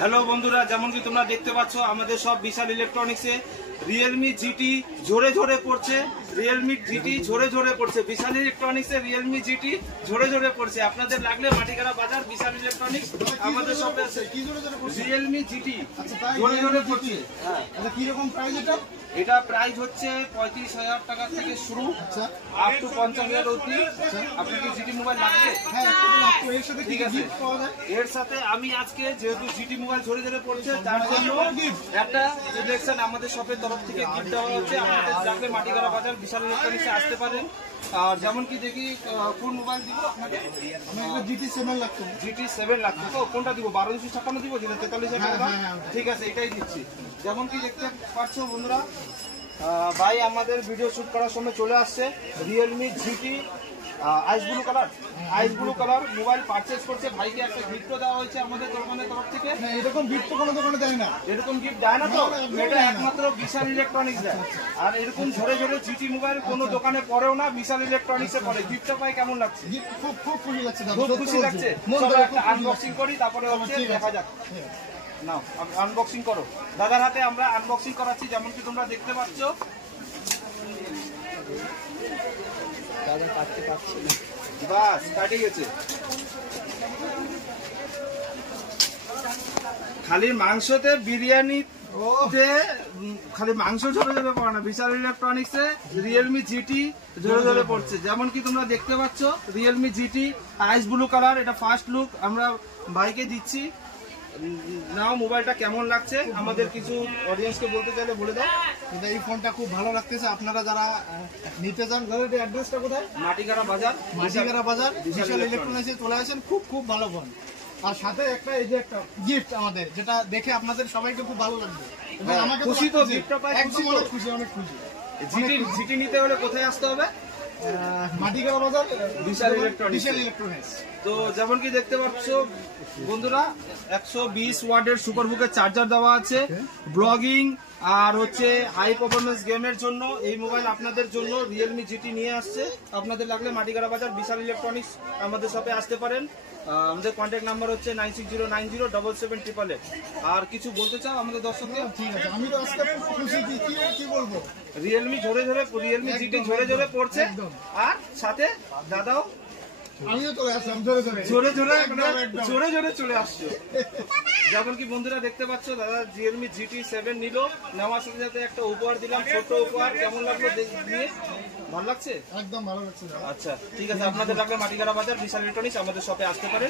Hello বন্ধুরা, যেমন কি তোমরা দেখতে পাচ্ছ আমাদের সব বিশাল ইলেকট্রনিক্সে রিয়েলমি জিটি ঝরে ঝরে পড়ছে। রিয়েলমি জিটি ঝরে ঝরে পড়ছে, বিশাল ইলেকট্রনিক্সে রিয়েলমি জিটি ঝরে ঝরে পড়ছে। আপনাদের লাগলে মাটিগাড়া বাজার বিশাল ইলেকট্রনিক্স আমাদের শপে আছে। রিয়েলমি জিটি ঝরে ঝরে পড়ছে। হ্যাঁ, কি রকম প্রাইস এটা? এটা প্রাইস হচ্ছে 35,000 টাকা থেকে শুরু আপ টু 50,000 অবধি। আপনাকে জিটি মোবাইল লাগবে? হ্যাঁ, এর সাথে ঠিক আছে। এর সাথে আমি আজকে যেহেতু জিটি মোবাইল ঝরে ঝরে পড়ছে তার জন্য একটা ইলেকশন আমাদের শপের তরফ থেকে গিফট দেওয়া হচ্ছে। আপনাদের লাগবে মাটিগাড়া বাজার বিশাল ইলেকট্রনিক্সে আসতে পারেন। আর যেমন কি দেখি কোন মোবাইল দিব আপনাকে? জিটি 7 লাগতো। জিটি 7 লাগতো তো কোনটা দিব? 1256 দিব, যেটা 43,000 টাকা। ঠিক আছে, এটাই দিচ্ছি। যেমন কি দেখতে পাচ্ছ বন্ধুরা, ভাই আমাদের ভিডিও শুট করার সময় চলে আসছে রিয়েলমি জিটি আইস ব্লু কালার মোবাইল পারচেজ করছে। ভাইকে একটা গিফটও দেওয়া হয়েছে আমাদের দোকানের তরফ থেকে। এরকম গিফট কোনো দোকানে দেয় না। এরকম গিফট দেয় না তো, এটা একমাত্র বিশাল ইলেকট্রনিক্স দেয়। আর এরকম ঝরে ঝরে জিটি মোবাইল কোনো দোকানে পড়েও না, বিশাল ইলেকট্রনিক্সে পড়ে। গিফটটা পাই কেমন লাগছে? খুব খুশি লাগছে, খুব খুশি লাগছে। একটা আনবক্সিং করি, তারপরে হচ্ছে দেখা যাক। নাও আনবক্সিং করো। দাদার হাতে আমরা আনবক্সিং করাচ্ছি। যেমন কি তোমরা দেখতে পাচ্ছ, দাদা কাটতে পারছে না, বাস কাটে গেছে। খালি মাংসতে বিরিয়ানি খালি মাংস ঝরে ঝরে পড়ে না, বিশাল ইলেকট্রনিক্সে রিয়েলমি জিটি ঝরে ঝরে পড়ছে। যেমন কি তোমরা দেখতে পাচ্ছ রিয়েলমি জিটি আইস ব্লু কালার, এটা ফার্স্ট লুক আমরা ভাইকে দিচ্ছি। নাও মোবাইলটা কেমন লাগছে আমাদের কিছু অডিয়েন্সকে বলতে চাইলে বলে দাও। এই ফোনটা খুব ভালো লাগতেছে। আপনারা যারা নিতে চান, অ্যাড্রেসটা কোথায়? মাটিগাড়া বাজার বিশাল ইলেকট্রনিক্সে চলে আসেন। খুব ভালো ফোন। আর সাথে একটা এই যে একটা গিফট আমাদের, যেটা দেখে আপনাদের সবাইকে খুব ভালো লাগবে। আমাকে খুশি তো, গিফটটা পাই একদম অনেক খুশি। জিটি নিতে হলে কোথায় আসতে হবে? মাটিগাড়া বাজার বিশাল ইলেকট্রনিক্স। তো যেমন কি দেখতে পাচ্ছ বন্ধুরা, 120 ওয়াটের সুপারবুকের চার্জার দেওয়া আছে। ব্লগিং আর হচ্ছে হাই পারফরমেন্স গেমের জন্য এই মোবাইল আপনাদের জন্য রিয়েলমি জিটি নিয়ে আসছে। আপনাদের লাগলে মাটিগাড়া বাজার বিশাল ইলেকট্রনিক্স আমাদের শপে আসতে পারেন। আমাদের কন্ট্যাক্ট নাম্বার হচ্ছে 9609077888। আর কিছু বলতে চাও আমাদের দর্শককে? ঠিক আছে, আমি তো আজকে খুশি। কি বলবো, রিয়েলমি জিটি ঝরে ঝরে পড়ছে। আর সাথে দাদাও আমিও চলে আসলাম ঝরে ঝরে চলে আসছে। যেমন কি বন্ধুরা দেখতে পাচ্ছ, দাদা রিয়েলমি জিটি 7 নিল। নেওয়ার সাথে সাথে একটা উপহার দিলাম, ছোট উপহার। কেমন লাগলো দিয়ে? ভালো লাগছে? একদম ভালো লাগছে। আচ্ছা ঠিক আছে, আপনাদের লাগলে মাটিগাড়া বাজার বিশাল ইলেকট্রনিক্স আমাদের শপে আসতে পারেন।